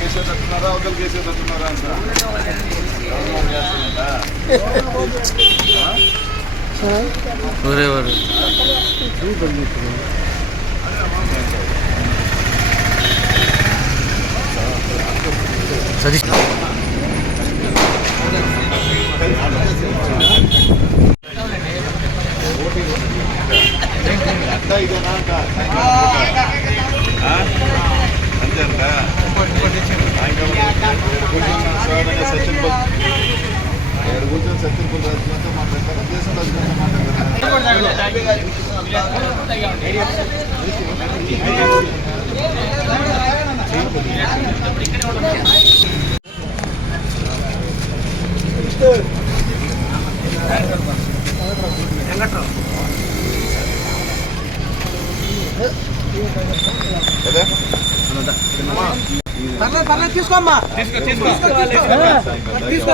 కేసీఆర్ అంటున్నారా అవతల కేసీఆర్ అంటున్నారా అంట సతీష్. ఇదేనా అంట? ఏడు కూర్చొని సచిన్ పుల్ రాజకీయంతో మాట్లాడతారా దేశం రాజకీయంతో మాట్లాడతారా కదా పర్లేదు పర్లేదు తీసుకోమ్మా తీసుకో